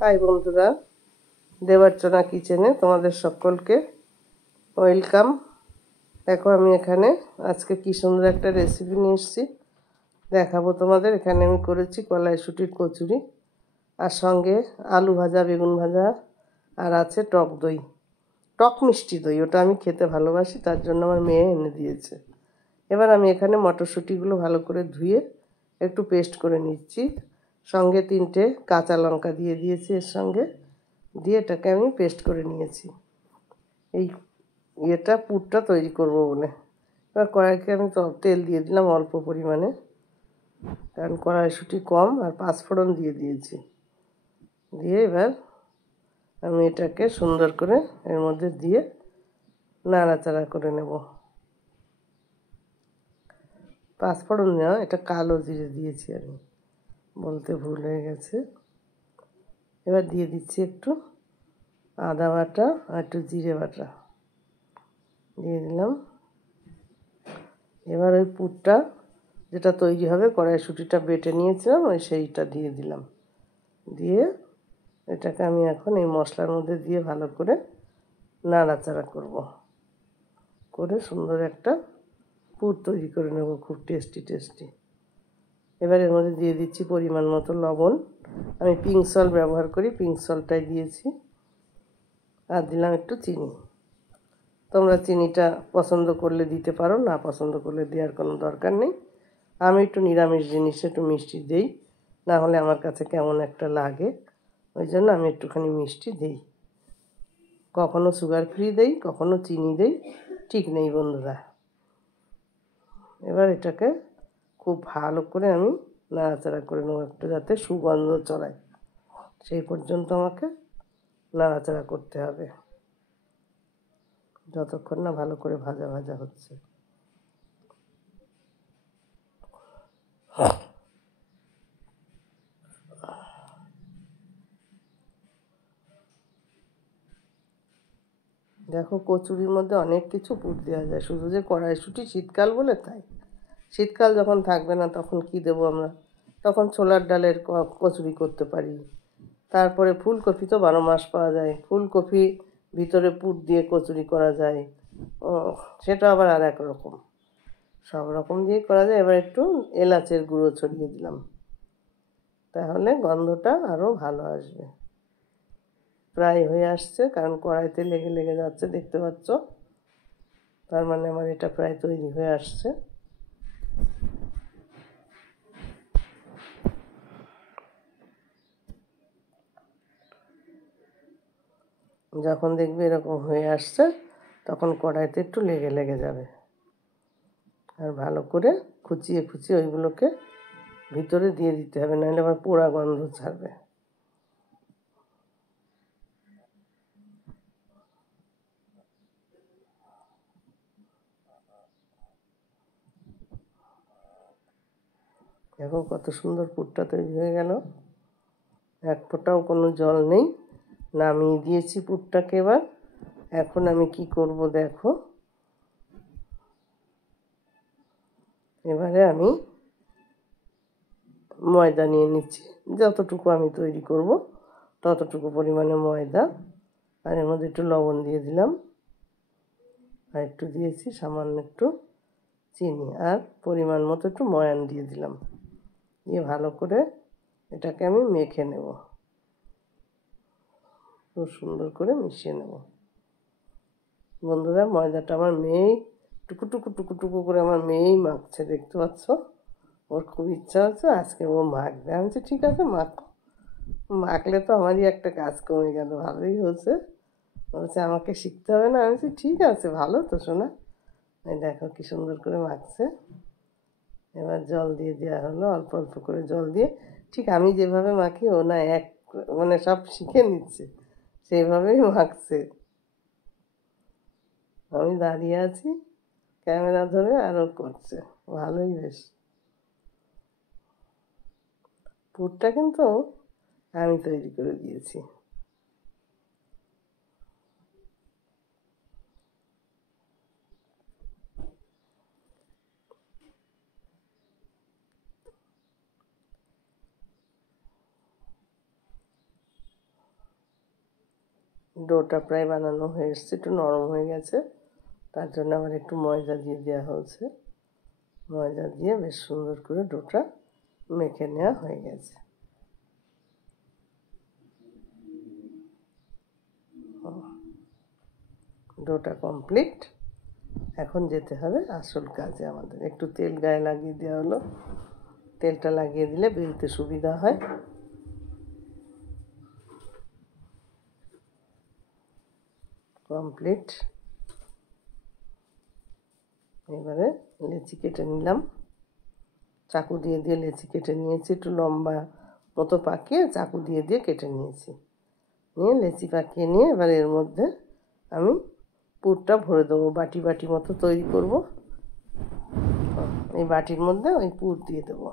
High বন্ধুরা, দেবার্চনা কিচেনে তোমাদের সকলকে ওয়েলকাম। দেখো আমি এখানে আজকে কি সুন্দর একটা রেসিপি নিয়ে এসেছি, দেখাবো তোমাদের। এখানে আমি করেছি কলাইশুঁটির কচুরি, আর সঙ্গে আলু ভাজা, বেগুন ভাজা, আর আছে টক দই, টক মিষ্টি দই। ওটা আমি খেতে ভালোবাসি, তার জন্য আমার মেয়ে এনে দিয়েছে। এবার আমি এখানে মটরশুঁটিগুলো ভালো করে ধুয়ে একটু পেস্ট করে নিচ্ছি। সঙ্গে 3টে কাঁচা লঙ্কা দিয়ে দিয়েছি, এর সঙ্গে দিয়ে এটাকে আমি পেস্ট করে নিয়েছি। এই পুরটা তৈরি করব বলে এবার কড়াইতে আমি তেল দিয়ে দিলাম অল্প পরিমাণে, কারণ কড়াইশুঁটি কম, আর পাঁচফোড়ন দিয়ে দিয়েছি। দিয়ে এবার আমি এটাকে সুন্দর করে এর মধ্যে দিয়ে নাড়াচাড়া করে নেব। পাঁচফোড়ন নেওয়া, এটা কালো জিরে দিয়েছি, আমি বলতে ভুল হয়ে গেছে। এবার দিয়ে দিচ্ছি একটু আদা বাটা আর একটু জিরে বাটা দিয়ে দিলাম। এবার ওই পুরটা যেটা তৈরি হবে, কড়াইশুঁটিটা বেটে নিয়েছিলাম, ওই সেইটা দিয়ে দিলাম। দিয়ে এটাকে আমি এখন এই মশলার মধ্যে দিয়ে ভালো করে নাড়াচাড়া করব, করে সুন্দর একটা পুর তৈরি করে নেব, খুব টেস্টি। এবার এর মধ্যে দিয়ে দিচ্ছি পরিমাণ মতো লবণ। আমি পিঙ্ক সল্ট ব্যবহার করি, পিঙ্ক সল্টটাই দিয়েছি। আর দিলাম একটু চিনি। তোমরা চিনিটা পছন্দ করলে দিতে পারো, না পছন্দ করলে দেওয়ার কোনো দরকার নেই। আমি একটু নিরামিষ জিনিসে একটু মিষ্টি দিই, না হলে আমার কাছে কেমন একটা লাগে, ওই জন্য আমি একটুখানি মিষ্টি দিই। কখনো সুগার ফ্রি দেই, কখনো চিনি দেই, ঠিক নেই বন্ধুরা। এবার এটাকে খুব ভালো করে আমি নাড়াচাড়া করে নেবো, একটু যাতে সুগন্ধ ছড়ায়, সেই পর্যন্ত আমাকে নাড়াচাড়া করতে হবে, যতক্ষণ না ভালো করে ভাজা ভাজা হচ্ছে। দেখো, কচুরির মধ্যে অনেক কিছু পুর দেওয়া যায়, শুধু যে কড়াইশুঁটি শীতকাল বলে তাই। শীতকাল যখন থাকবে না তখন কি দেবো আমরা, তখন ছোলার ডালের কচুরি করতে পারি। তারপরে ফুলকপি তো 12 মাস পাওয়া যায়, ফুলকপি ভিতরে পুর দিয়ে কচুরি করা যায়, সেটা আবার আর এক রকম। সব রকম দিয়ে করা যায়। এবার একটু এলাচের গুঁড়ো ছড়িয়ে দিলাম, তাহলে গন্ধটা আরও ভালো আসবে। প্রায় হয়ে আসছে, কারণ কড়াইতে লেগে লেগে যাচ্ছে, দেখতে পাচ্ছ। তার মানে আমার এটা প্রায় তৈরি হয়ে আসছে। যখন দেখবে এরকম হয়ে আসছে, তখন কড়াইতে একটু লেগে লেগে যাবে, আর ভালো করে খুচিয়ে ওইগুলোকে ভিতরে দিয়ে দিতে হবে, নাহলে আবার পোড়া গন্ধ ছাড়বে। দেখো কত সুন্দর পুরটা তৈরি হয়ে গেল, এক ফোঁটাও কোনো জল নেই। নামিয়ে দিয়েছি পুরটাকে। এবার এখন আমি কি করব দেখো, এবারে আমি ময়দা নিয়ে নিচ্ছি, যতটুকু আমি তৈরি করব ততটুকু পরিমাণে ময়দা, আর এর মধ্যে একটু লবণ দিয়ে দিলাম, আর একটু দিয়েছি সামান্য একটু চিনি, আর পরিমাণ মতো একটু ময়ান দিয়ে দিলাম। দিয়ে ভালো করে এটাকে আমি মেখে নেব, খুব সুন্দর করে মিশিয়ে নেব। বন্ধুরা, ময়দাটা আমার মেয়েই টুকু করে আমার মেয়েই মাখছে, দেখতে পাচ্ছ। ওর খুব ইচ্ছা হচ্ছে আজকে ও মাখবে। আমি বলছি ঠিক আছে মাখো, মাখলে তো আমারই একটা কাজ কমে গেল, ভালোই হয়েছে। বলছে আমাকে শিখতে হবে না। আমি বলছি ঠিক আছে, ভালো তো শোনা। এই দেখো কি সুন্দর করে মাখছে। এবার জল দিয়ে দেওয়া হলো, অল্প অল্প করে জল দিয়ে। ঠিক আমি যেভাবে মাখি, ও না মানে সব শিখে নিচ্ছে, সেইভাবেই মাখছে। আমি দাঁড়িয়ে আছি ক্যামেরা ধরে, আরও করছে, ভালোই বেশ। পুরটা কিন্তু আমি তৈরি করে দিয়েছি। ডোটা প্রায় বানানো হয়ে এসছে, একটু নরম হয়ে গেছে, তার জন্য আবার একটু ময়দা দিয়ে দেওয়া হয়েছে। ময়দা দিয়ে বেশ সুন্দর করে ডোটা মেখে নেওয়া হয়ে গেছে। ডোটা কমপ্লিট। এখন যেতে হবে আসল কাজে আমাদের। একটু তেল গায়ে লাগিয়ে দেওয়া হলো, তেলটা লাগিয়ে দিলে বেলতে সুবিধা হয়। কমপ্লিট। এবারে লেচি কেটে নিলাম, চাকু দিয়ে দিয়ে লেচি কেটে নিয়েছি, একটু লম্বা মতো পাকিয়ে চাকু দিয়ে দিয়ে কেটে নিয়েছি। নিয়ে লেচি পাকিয়ে নিয়ে এবার এর মধ্যে আমি পুরটা ভরে দেবো। বাটি বাটি মতো তৈরি করব, এই বাটির মধ্যে ওই পুর দিয়ে দেবো।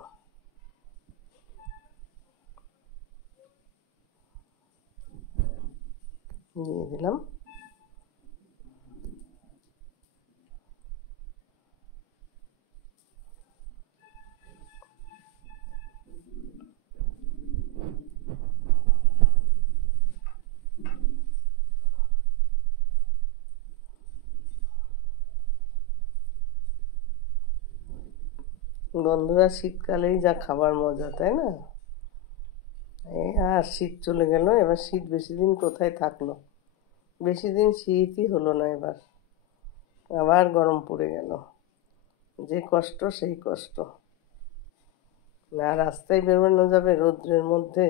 দিয়ে দিলাম। বন্ধুরা, শীতকালেই যা খাবার মজা, তাই না? এই আর শীত চলে গেল, এবার শীত বেশি দিন কোথায় থাকলো, বেশি দিন শীতই হলো না, এবার আবার গরম পড়ে গেল। যে কষ্ট সেই কষ্ট, না রাস্তায় বেরোনো যাবে রৌদ্রের মধ্যে,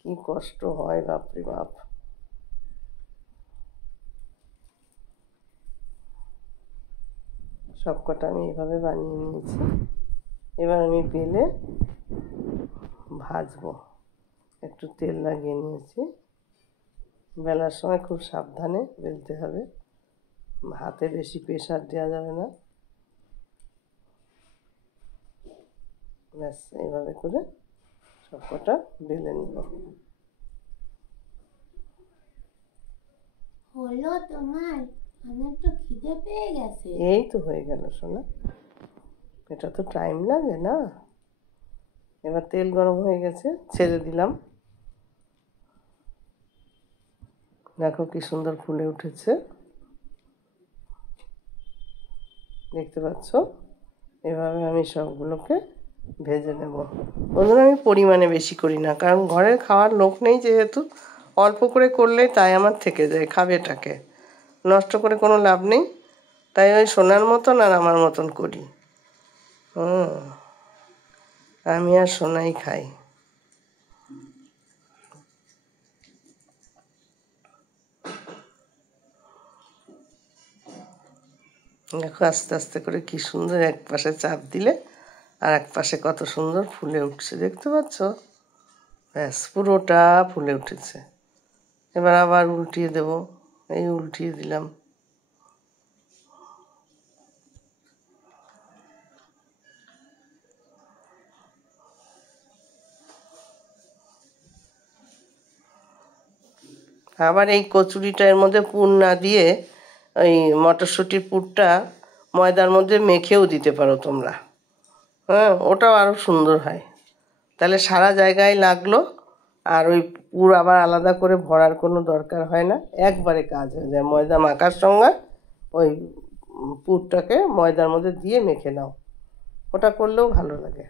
কি কষ্ট হয় বাপরে বাপ। সবকটা আমি এইভাবে বানিয়ে নিয়েছি। এবার আমি বেলে ভাজবো। একটু তেল লাগিয়ে নিয়েছি। বেলার সময় খুব সাবধানে বেলতে হবে, হাতে বেশি প্রেশার দেওয়া যাবে না। ব্যাস এইভাবে করে সবকটা বেলে নিব। হলো তোমার? আমার তো খিদে পেয়ে গেছে। এই তো হয়ে গেল সোনা, এটা তো টাইম লাগে না। এবার তেল গরম হয়ে গেছে, ছেড়ে দিলাম। দেখো কি সুন্দর ফুলে উঠেছে, দেখতে পাচ্ছ? এভাবে আমি সবগুলোকে ভেজে নেব। বন্ধুরা, আমি পরিমাণে বেশি করি না, কারণ ঘরের খাওয়ার লোক নেই যেহেতু, অল্প করে করলে তাই আমার থেকে যায়, খাবেটাকে নষ্ট করে কোনো লাভ নেই। তাই ওই সোনার মতন আর আমার মতন করি। আমি আর সোনাই খাই। দেখো আস্তে আস্তে করে কি সুন্দর, এক পাশে চাপ দিলে আর এক পাশে কত সুন্দর ফুলে উঠছে, দেখতে পাচ্ছ? ব্যাস পুরোটা ফুলে উঠেছে। এবার আবার উল্টিয়ে দেব, এই উল্টিয়ে দিলাম। আবার এই কচুরিটার মধ্যে পুর না দিয়ে ওই মটরশুঁটির পুরটা ময়দার মধ্যে মেখেও দিতে পারো তোমরা। হ্যাঁ, ওটাও আরও সুন্দর হয়। তাহলে সারা জায়গায় লাগলো, আর ওই পুর আবার আলাদা করে ভরার কোনো দরকার হয় না, একবারে কাজ হয়ে যায়। ময়দা মাখার সঙ্গে ওই পুরটাকে ময়দার মধ্যে দিয়ে মেখে নাও, ওটা করলেও ভালো লাগে,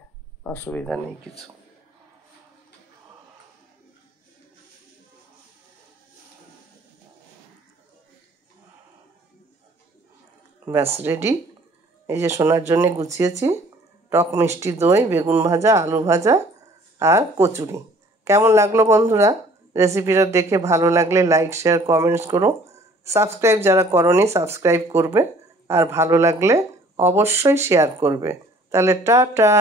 অসুবিধা নেই কিছু। ব্যাস রেডি। এই যে সোনার জন্য গুছিয়েছি টক মিষ্টি দই, বেগুন ভাজা, আলু ভাজা আর কচুরি। কেমন লাগলো বন্ধুরা? রেসিপিটা দেখে ভালো লাগলে লাইক শেয়ার কমেন্টস করো। সাবস্ক্রাইব যারা করোনি সাবস্ক্রাইব করবে, আর ভালো লাগলে অবশ্যই শেয়ার করবে। তাহলে টাটা।